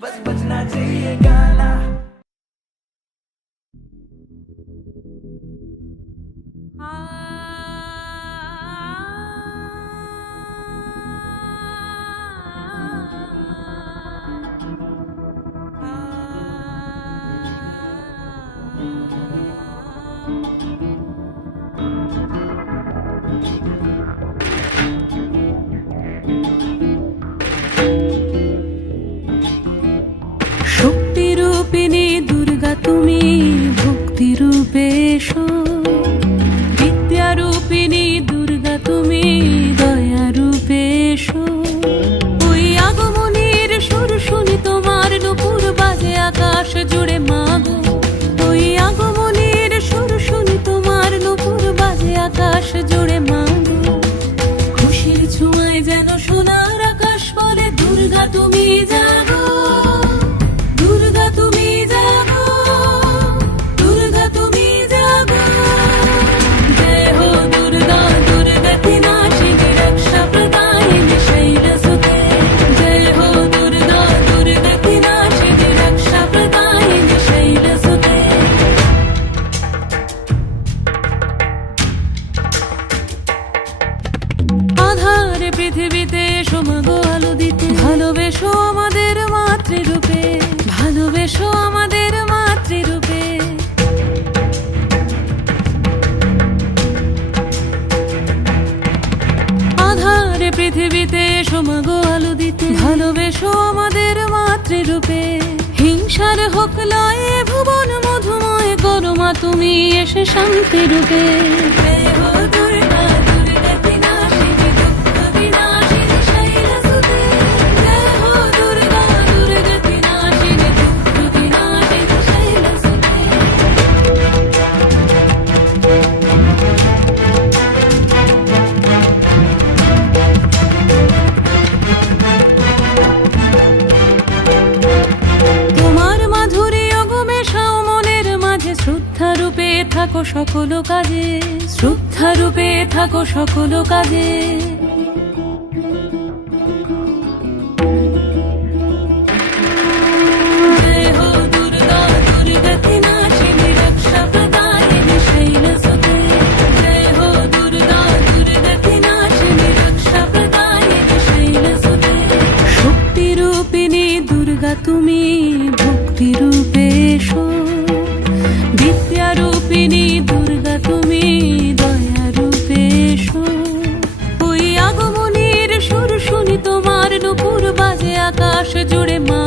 बस बजना चाहिए गाना। শক্তি রূপিণী দুর্গা তুমি, ভক্তি রূপে এসো। বিদ্যা রূপিণী দুর্গা তুমি, দয়া রূপে এসো। ওই আগমনীর সুর শুনি তোমার, নুপুর বাজে আকাশ জুড়ে মাগো। ওই আগমনীর সুর শুনি তোমার, নুপুর বাজে আকাশ জুড়ে মাগো। খুশির ছোঁয়ায় যেন সোনার আকাশ বলে, দুর্গা তুমি জাগো, দুর্গা তুমি জাগো, দুর্গা তুমি জাগো। জয় হো দুর্গা, দুর্গতি নাশিনী রক্ষা প্রদায়িনী শৈলসুতে। জয় হো দুর্গা, দুর্গতি নাশিনী রক্ষা প্রদায়িনী শৈলসুতে। আধারে পৃথিবীতে এসো মাগো আলো দিতে, ভালোবেসো আমাদের মাতৃরূপে, ভালোবেসো আমাদের মাতৃরূপে। আধারে পৃথিবীতে এসো মাগো আলো দিতে, ভালোবেসো আমাদের মাতৃরূপে। হিংসার হোক লয় এ ভুবন মধুময়, করো মা তুমি এসে শান্তি রূপে। জয় হো দুর্গা, দুর্গতি নাশিনী দুঃখ বিনাশিনী শৈলসুতে। জয় হো দুর্গা, দুর্গতি নাশিনী দুঃখ বিনাশিনী শৈলসুতে। তোমার মাধুরী অগমেশাও মনের মাঝে, শ্রদ্ধা রূপে থাকো সকল কাজে, শ্রদ্ধা রূপে থাকো সকল কাজে। জয় হো দুর্গা, দুর্গতি নাশিনী রক্ষা প্রদায়িনী শৈলসুতে। জয় হো দুর্গা, দুর্গতি নাশিনী রক্ষা প্রদায়িনী শৈলসুতে। শক্তি রূপিণী দুর্গা তুমি, ভক্তি রূপে এসো। বিদ্যা রূপিণী দুর্গা তুমি, দয়া রূপে এসো। ওই আগমনীর সুর শুনি তোমার, নুপুর বাজে আকাশ জুড়ে মা